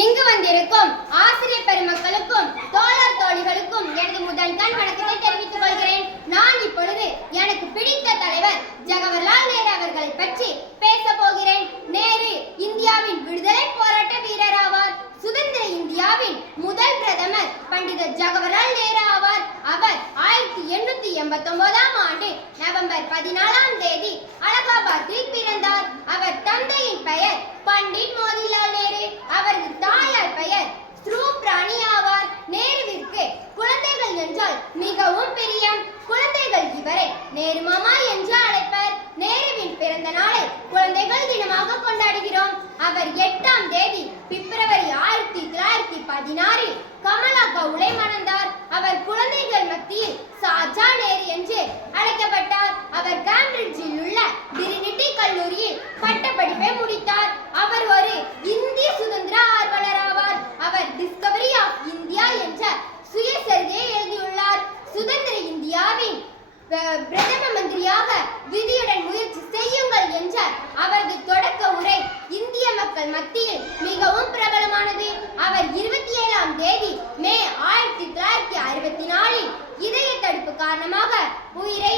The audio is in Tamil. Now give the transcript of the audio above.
இங்கு வந்திருக்கும் ஆசிரியர் பெருமக்களுக்கும் தோழர் தோழிகளுக்கும் எனது முதல் கண் வணக்கத்தை தெரிவித்துக் கொள்கிறேன். நான் இப்பொழுது எனக்கு பிடித்த தலைவர் ஜவஹர்லால் நேரு அவர்களை பற்றி பேச போகிறேன். நேரு இந்தியாவின் விடுதலை போராட்ட வீரர் ஆவார். சுதந்திர இந்தியாவின் முதல் பிரதமர் பண்டித ஜவஹர்லால் நேரு ஆவார். அவர் 1889ஆம் ஆண்டு நவம்பர் 14ஆம் தேதி அலகாபாத்தில் பிறந்தார். அவர் தந்தையின் பெயர் பண்டிட் மோதிலால் நேரு, அவரது தாயார் பெயர் ஸ்ரூப் ராணி ஆவார். நேருவிற்கு குழந்தைகள் என்றால் மிகவும் பிரியம். குழந்தைகள் இவரை நேரு மாமா என்று அழைப்பர். நேருவின் பிறந்த நாளை குழந்தைகள் தினமாக கொண்டாடுகிறோம். அவர் 8ஆம் தேதி பிப்ரவரி 1916 கமலா கவுலை மணந்தார். அவர் குழந்தைகள் மத்தியில் சாஜா நேரு என்று அழைக்கப்பட்டார். அவர் கேம்பிரிட்ஜில் உள்ள டிரினிட்டி கல்லூரியில் பட்டப்படிப்பை முடித்தார். அவர் ஒரு இந்திய சுதந்திர ஆர்வலர் ஆவார். அவர் டிஸ்கவரி ஆஃப் இந்தியா என்ற சுயசரிதையை எழுதியுள்ளார். சுதந்திர இந்தியாவின் பிரதம மந்திரியாக விதியுடன் முயற்சி செய்யுங்கள் என்ற அவரது தொடக்க உரை இந்திய மக்கள் மத்தியில் மிகவும் பிரபலமானது. அவர் 27ஆம் தேதி மே 1964 இதய தடுப்பு காரணமாக உயிரை